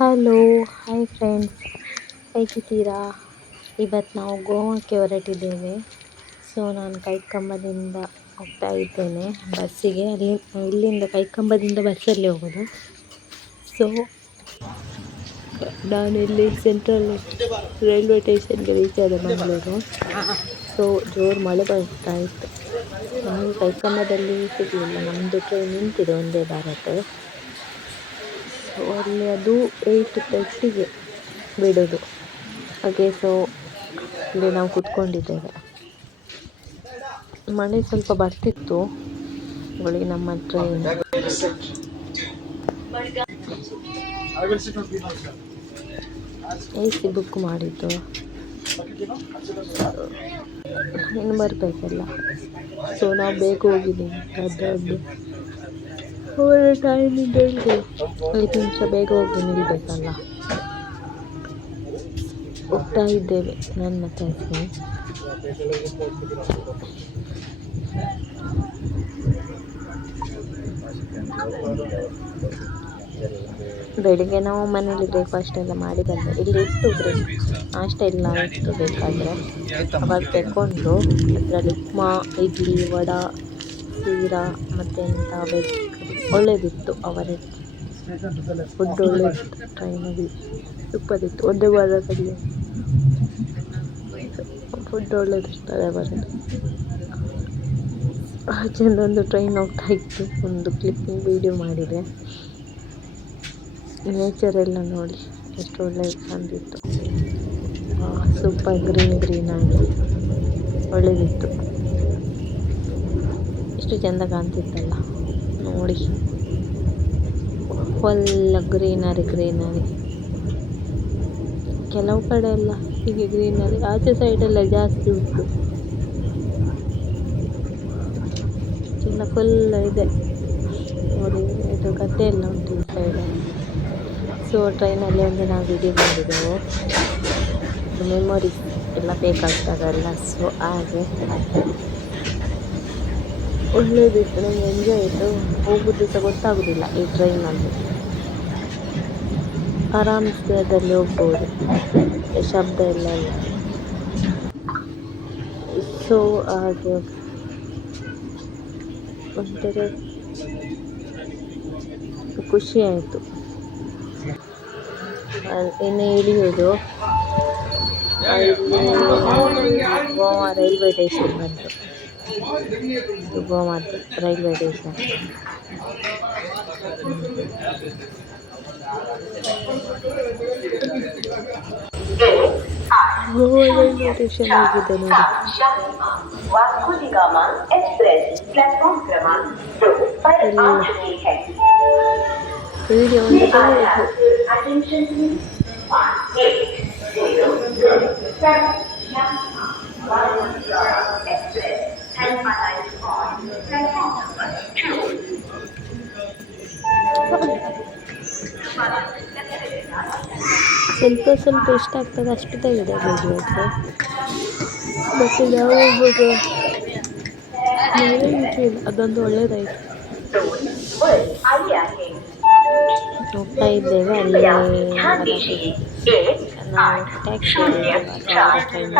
Hello, hi friends, ಹೇಗಿದ್ದೀರಾ? ಇವತ್ತು ನಾವು ಗೋವಾಕ್ಕೆ ಹೊರಟಿದ್ದೇವೆ. ಸೊ ನಾನು ಕೈಕಂಬದಿಂದ ಹೋಗ್ತಾ ಇದ್ದೇನೆ ಬಸ್ಸಿಗೆ. ಇಲ್ಲಿಂದ ಕೈಕಂಬದಿಂದ ಬಸ್ಸಲ್ಲಿ ಹೋಗೋದು. ಸೊ ನಾನಿಲ್ಲಿ ಸೆಂಟ್ರಲ್ ರೈಲ್ವೆ ಸ್ಟೇಷನ್ಗೆ ರೀಚ್ ಆದ ಮಂಗಳೂರು. ಸೊ ಜೋರು ಮಳೆ ಬರ್ತಾ ಇತ್ತು. ನಮಗೆ ಕೈಕಂಬದಲ್ಲಿ ಸಿಗಲಿಲ್ಲ, ನಮ್ಮದು ಟ್ರೈನ್ ನಿಂತಿದೆ ಒಂದೇ ಭಾರತ್. ಸೊ ಅಲ್ಲಿ ಅದು 8:30ಗೆ ಬಿಡೋದು. ಹಾಗೆ ಸೊ ಇಲ್ಲಿ ನಾವು ಕೂತ್ಕೊಂಡಿದ್ದೇವೆ. ಮಳೆ ಸ್ವಲ್ಪ ಬರ್ತಿತ್ತು. ಒಳಗೆ ನಮ್ಮ ಟ್ರೈನ್ AC ಬುಕ್ ಮಾಡಿದ್ದು, ಇನ್ನು ಬರಬೇಕಲ್ಲ. ಸೊ ನಾವು ಬೇಗ ಹೋಗಿದ್ದೀವಿ. ಅದು ಅವರ ಟೈಮಿಂದ ಹೇಳಿದೆ 5 ನಿಮಿಷ ಬೇಗ ಹೋಗಿ ನಿಲ್ಬೇಕಲ್ಲ. ಹೋಗ್ತಾ ಇದ್ದೇವೆ ನಾನು ಮತ್ತೆ ಹಸ್ಬೆಂಡ್. ಬೆಳಿಗ್ಗೆ ನಾವು ಮನೇಲಿ ಬ್ರೇಕ್ಫಾಸ್ಟ್ ಎಲ್ಲ ಮಾಡಿ ಬಂದೆ. ಇಲ್ಲಿ ಇತ್ತು ನಾಷ್ಟ ಎಲ್ಲ ಇತ್ತು. ಬೇಕಾದರೆ ಅವಾಗ ತೆಕ್ಕೊಂಡು ಅದರಲ್ಲಿ ಉಪ್ಮಾ, ಇಡ್ಲಿ, ವಡಾ, ಸೀರಾ ಮತ್ತು ಎಂಥ ಬೇಕು ಒಳ್ಳೆಯದಿತ್ತು. ಅವರ ಫುಡ್ ಒಳ್ಳೆಯದಿತ್ತು. ಟ್ರೈನಲ್ಲಿ ಸೂಪರಿತ್ತು. ಒಂದೇ ವಾರದಲ್ಲಿ ಫುಡ್ ಒಳ್ಳೆಯದಿರ್ತದೆ ಅವರದ್ದು. ಆಚೆಯಿಂದ ಒಂದು ಟ್ರೈನ್ ಹೋಗ್ತಾ ಇತ್ತು. ಒಂದು ಕ್ಲಿಪ್ಪಿಂಗ್ ವಿಡಿಯೋ ಮಾಡಿದೆ. ನೇಚರ್ ಎಲ್ಲ ನೋಡಿ ಎಷ್ಟು ಒಳ್ಳೆಯದು ಕಾಣ್ತಿತ್ತು. ಸೂಪರ್ ಗ್ರೀನ್ ಆಗಿ ಒಳ್ಳೆಯದಿತ್ತು. ಎಷ್ಟು ಚೆಂದ ಕಾಣ್ತಿತ್ತಲ್ಲ ನೋಡಿ. Full greenery. ಕೆಲವು ಕಡೆ ಎಲ್ಲ ಹೀಗೆ ಗ್ರೀನರಿ, ಆಚೆ ಸೈಡೆಲ್ಲ ಜಾಸ್ತಿ ಉಂಟು. ಎಲ್ಲ ಫುಲ್ ಇದೆ ನೋಡಿ. ಇದು ಗದ್ದೆ ಎಲ್ಲ ಉಂಟು ಈ ಸೈಡಲ್ಲಿ. ಸೊ ಟ್ರೈನಲ್ಲಿ ಒಂದು ನಾವು ವಿಡಿಯೋ ಮಾಡಿದೆವು. ಮೆಮೊರೀಸ್ ಎಲ್ಲ ಬೇಕಾಗ್ತದಲ್ಲ. ಸೊ ಹಾಗೆ ಒಳ್ಳೆಯದಿತ್ತು. ನಮಗೆ ಎಂಜಾಯ್ ಆಯಿತು. ಹೋಗೋದು ಸಹ ಗೊತ್ತಾಗೋದಿಲ್ಲ ಈ ಟ್ರೈನಲ್ಲಿ. ಆರಾಮ್ಸೆ ಅದರಲ್ಲಿ ಹೋಗ್ಬೋದು, ಶಬ್ದ ಎಲ್ಲ ಇಲ್ಲ. ಸೊ ಹಾಗೆ ಒಂಥರ ಖುಷಿ ಆಯಿತು. ಇನ್ನು ಇಳಿಯೋದು ಗೋವಾ ರೈಲ್ವೆ ಸ್ಟೇಷನ್ ಬಂತು. ಇದು ಗೋವಾದ್ದು railway station. Goa railway station ಹೇಗಿದೆ ನೋಡಿ. ವಿಡಿಯೋ ಒಂದು ಸ್ವಲ್ಪ ಇಷ್ಟ ಆಗ್ತದೆ ಅಷ್ಟು ತೆಗೆದೆ ವಿಡಿಯೋಸ್. ಮತ್ತು ನಾವು ಇವಾಗ ಅದೊಂದು ಒಳ್ಳೆಯದಾಯಿತು. ಹೋಗ್ತಾ ಇದ್ದೇವೆ. ಅಲ್ಲಿ ನಾವು ಟ್ಯಾಕ್ಸಿ ಹಿಡಿದೇವೆ ಅಥವಾ ಅವರ ಟ್ರೈನ್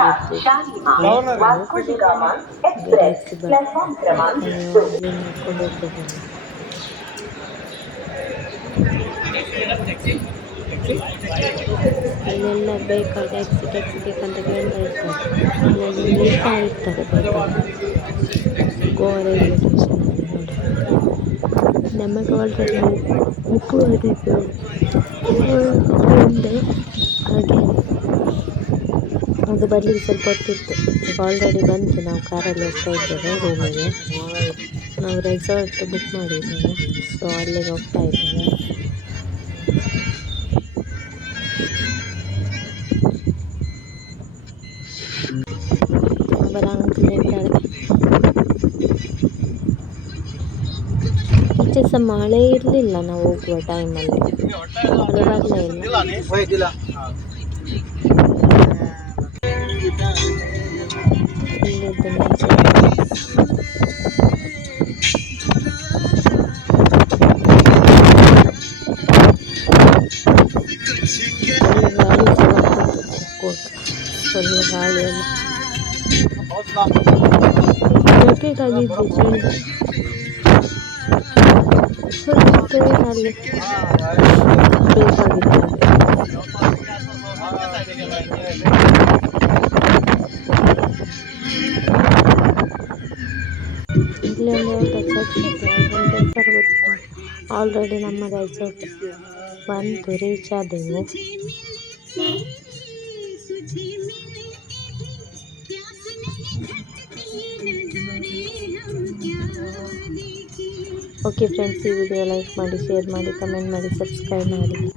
ಬೇರೆ ಅಲ್ಲಿ ನೋಡ್ಕೊಂಡು ಹೋಗ್ಬೇಕಲ್ಲ. ಇಲ್ಲೆಲ್ಲ ಬೇಕಾ ಟ್ಯಾಕ್ಸಿ ಬೇಕಂತ ಕೇಳ್ತಾ ಇರ್ತಾರೆ. ಇಲ್ಲೆಲ್ಲ ನಿಲ್ತಾ ಇರ್ತಾರೆ ಬೇಕಾದ್ರೆ. ಗೋವಾ ರೈಲ್ವೆ ಸ್ಟೇಷನಲ್ಲಿ ನೋಡಿ. ನಮಗೆ ಆಲ್ರೆಡಿ ಬುಕ್ ಮಾಡಿದ್ದೆವು ಫ್ರೆಂಡ್. ಹಾಗೆ ಅದು ಬರಲಿಕ್ಕೆ ಸ್ವಲ್ಪ ಹೊತ್ತಿತ್ತು. ಈಗ ಆಲ್ರೆಡಿ ಬಂತು. ನಾವು ಕಾರಲ್ಲಿ ಹೋಗ್ತಾ ಇದ್ದೇವೆ ರೂಮಿಗೆ. ನಾವು ರೆಸಾರ್ಟ್ ಬುಕ್ ಮಾಡಿದ್ದೇವೆ. ಸೊ ಅಲ್ಲಿಗೆ ಹೋಗ್ತಾ ಇದ್ದೇವೆ. ಅವರ ಅಂಕಲ್ ಇದ್ದಾರೆ. ಈಚೆ ಸಹ ಮಳೆ ಇರಲಿಲ್ಲ ನಾವು ಹೋಗುವ ಟೈಮಲ್ಲಿ. ಮಳೆ ಬರಲೇ ಇಲ್ಲ. ಇಲ್ಲಿದ್ದು ನೇಚರ್ ಫೋಟೋ. ಫುಲ್ ಗಾಳಿ ಎಲ್ಲ ಜಾಕೆಟ್ ಆಗಿದ್ದು ಚಳಿ ಟ್ರೈನಲ್ಲಿ ಬೇಕಾಗಿತ್ತು ಹಾಗೆ. ಇಲ್ಲಿ ಒಂದು ರೆಸಾರ್ಟ್ ಇದೆ, ಅದೊಂದು ಹೆಸರು ಗೊತ್ತಿಲ್ಲ. ಆಲ್ರೆಡಿ ನಮ್ಮ ರೆಸಾರ್ಟ್ ಬಂತು, ರೀಚ್ ಆದೆವು. ಓಕೆ ಫ್ರೆಂಡ್ಸ್, ಈ ವಿಡಿಯೋ ಲೈಕ್ ಮಾಡಿ, ಶೇರ್ ಮಾಡಿ, ಕಮೆಂಟ್ ಮಾಡಿ, ಸಬ್ಸ್ಕ್ರೈಬ್ ಮಾಡಿ.